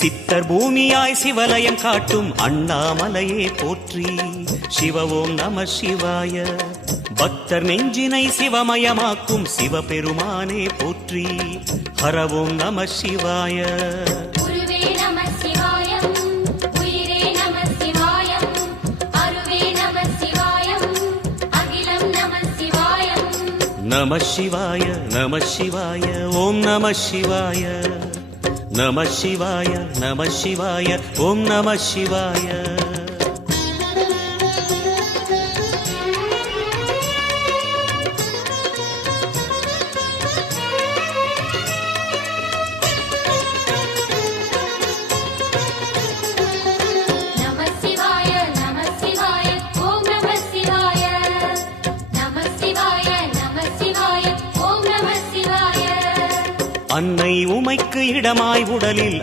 சித்தர் பூமியாய் சிவலயம் காட்டும் அண்ணாமலையே போற்றி. சிவ ஓம் நம சிவாய. பக்தர் நெஞ்சினை சிவமயமாக்கும் சிவபெருமானே போற்றி. ஹர ஓம் நம சிவாய. நம சிவாய நம சிவாய ஓம் நம சிவாய. நம சிவாய நம சிவாய ஓம் நம சிவாய. அன்னை உமைக்கு இடமாய் உடலில்